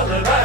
Hallelujah.